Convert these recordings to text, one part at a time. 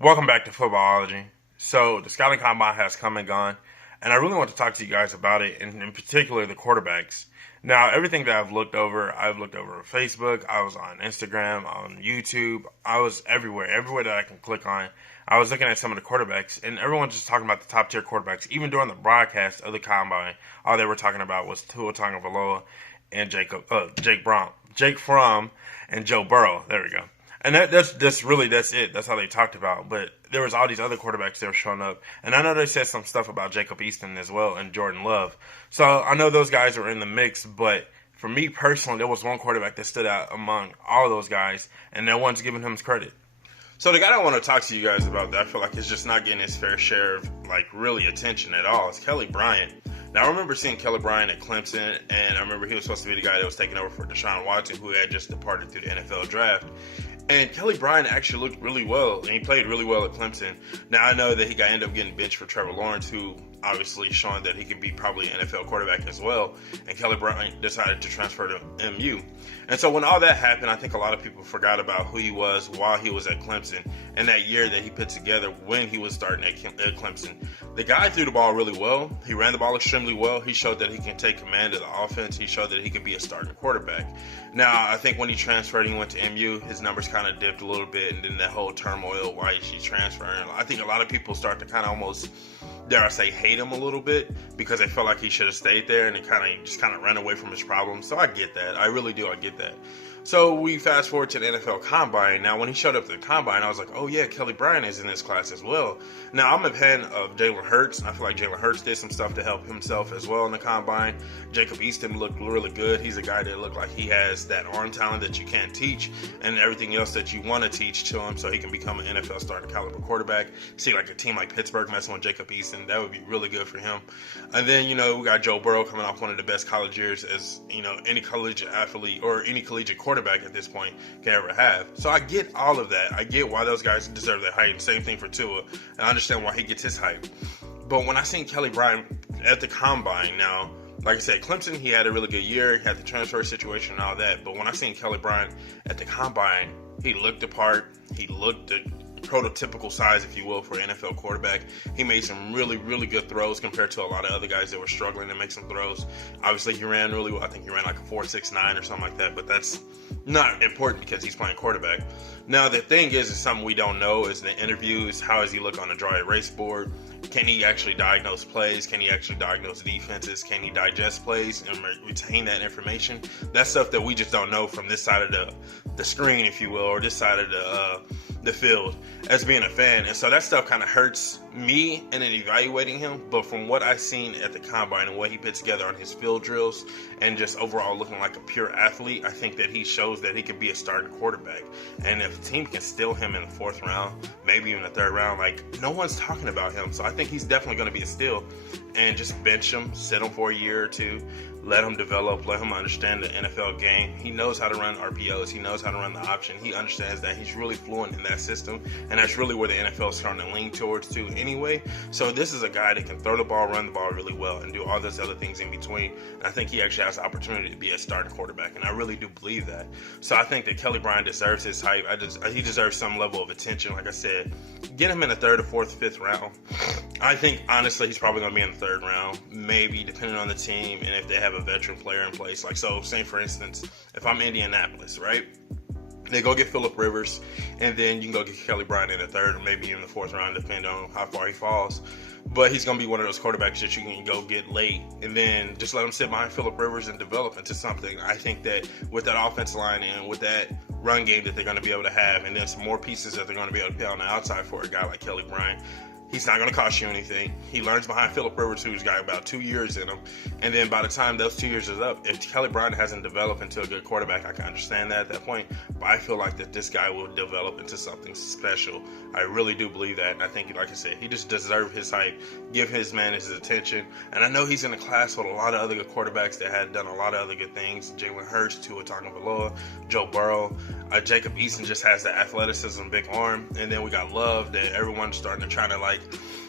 Welcome back to Footballology. So the scouting combine has come and gone, and I really want to talk to you guys about it, and in particular the quarterbacks. Now, everything that I've looked over Facebook, I was on Instagram, on YouTube, I was everywhere that I can click on. I was looking at some of the quarterbacks, and everyone's just talking about the top tier quarterbacks. Even during the broadcast of the combine, all they were talking about was Tua Tagovailoa and Jake Fromm, and Joe Burrow. There we go. And that's it. That's how they talked about. But there was all these other quarterbacks that were showing up, and I know they said some stuff about Jacob Easton as well and Jordan Love. So I know those guys were in the mix, but for me personally, there was one quarterback that stood out among all of those guys, and no one's giving him credit. So the guy I want to talk to you guys about that I feel like is just not getting his fair share of really attention at all is Kelly Bryant. Now I remember seeing Kelly Bryant at Clemson, and I remember he was supposed to be the guy that was taking over for Deshaun Watson, who had just departed through the NFL draft. And Kelly Bryant actually looked really well, and he played really well at Clemson. Now, I know that he ended up getting benched for Trevor Lawrence, who obviously showing that he could be probably an NFL quarterback as well. And Kelly Bryant decided to transfer to MU. And so when all that happened, I think a lot of people forgot about who he was while he was at Clemson and that year that he put together when he was starting at Clemson. The guy threw the ball really well. He ran the ball extremely well. He showed that he can take command of the offense. He showed that he could be a starting quarterback. Now, I think when he transferred and he went to MU, his numbers kind of dipped a little bit, and then that whole turmoil, why is he transferring? I think a lot of people start to kind of almost, dare I say, hate him a little bit because they felt like he should have stayed there and he kind of ran away from his problems. So I get that. I really do. I get that. So we fast forward to the NFL Combine. Now, when he showed up to the Combine, I was like, oh, yeah, Kelly Bryant is in this class as well. Now, I'm a fan of Jalen Hurts. I feel like Jalen Hurts did some stuff to help himself as well in the Combine. Jacob Easton looked really good. He's a guy that looked like he has that arm talent that you can't teach and everything else that you want to teach to him so he can become an NFL starting caliber quarterback. See, like a team like Pittsburgh messing with Jacob Easton, that would be really good for him. And then, we got Joe Burrow coming off one of the best college years as, any college athlete or any collegiate quarterback at this point can ever have. So I get all of that. I get why those guys deserve their hype. Same thing for Tua. And I understand why he gets his hype. But when I seen Kelly Bryant at the Combine, now, like I said, Clemson, he had a really good year. He had the transfer situation and all that. But when I seen Kelly Bryant at the Combine, he looked the part. He looked the prototypical size, if you will, for an NFL quarterback. He made some really, really good throws compared to a lot of other guys that were struggling to make some throws. Obviously, he ran really well. I think he ran like a 4.69 or something like that, but that's not important because he's playing quarterback. Now, the thing is something we don't know is the interviews. How does he look on a dry erase board? Can he actually diagnose plays? Can he actually diagnose defenses? Can he digest plays and retain that information? That's stuff that we just don't know from this side of the screen, if you will, or this side of the field as being a fan. And so that stuff kind of hurts me in evaluating him. But from what I've seen at the Combine and what he put together on his field drills and just overall looking like a pure athlete, I think that he shows that he could be a starting quarterback. And if a team can steal him in the fourth round, maybe even the third round, no one's talking about him. So I think he's definitely going to be a steal. And just bench him, sit him for a year or two, let him develop, let him understand the NFL game. He knows how to run RPOs. He knows how to run the option. He understands that he's really fluent in that system, and that's really where the NFL is starting to lean towards too anyway. So this is a guy that can throw the ball, run the ball really well, and do all those other things in between. And I think he actually has the opportunity to be a starting quarterback, and I really do believe that. So I think that Kelly Bryant deserves his hype. He deserves some level of attention. Like I said, get him in the third or fourth, fifth round. I think, honestly, he's probably going to be in the third round, maybe, depending on the team and if they have a veteran player in place. Say, for instance, if I'm Indianapolis, right? They go get Phillip Rivers, and then you can go get Kelly Bryant in the third or maybe in the fourth round, depending on how far he falls. But he's going to be one of those quarterbacks that you can go get late and then just let him sit behind Phillip Rivers and develop into something. I think that with that offensive line and with that run game that they're going to be able to have, and then some more pieces that they're going to be able to pay on the outside for a guy like Kelly Bryant, he's not going to cost you anything. He learns behind Phillip Rivers, who's got about 2 years in him. And then by the time those 2 years is up, if Kelly Bryant hasn't developed into a good quarterback, I can understand that at that point. But I feel like that this guy will develop into something special. I really do believe that. And I think, like I said, he just deserves his hype. Give his man his attention. And I know he's in a class with a lot of other good quarterbacks that had done a lot of other good things. Jalen Hurts, Tua Tagovailoa, Joe Burrow. Jacob Easton just has the athleticism, big arm. And then we got Love that everyone's starting to try to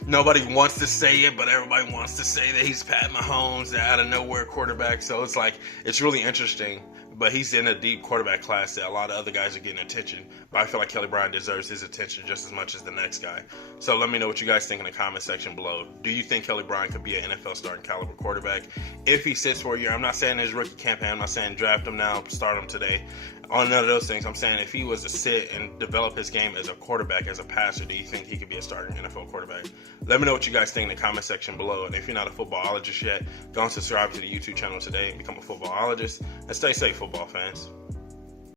nobody wants to say it, but everybody wants to say that he's Pat Mahomes, the out of nowhere quarterback. So it's really interesting. but he's in a deep quarterback class that a lot of other guys are getting attention. But I feel like Kelly Bryant deserves his attention just as much as the next guy. So let me know what you guys think in the comment section below. Do you think Kelly Bryant could be an NFL starting caliber quarterback if he sits for a year? I'm not saying his rookie campaign. I'm not saying draft him now, start him today. On none of those things. I'm saying if he was to sit and develop his game as a quarterback, as a passer, do you think he could be a starting NFL quarterback? Let me know what you guys think in the comment section below. And if you're not a footballologist yet, go and subscribe to the YouTube channel today and become a footballologist. And stay safe, football fans.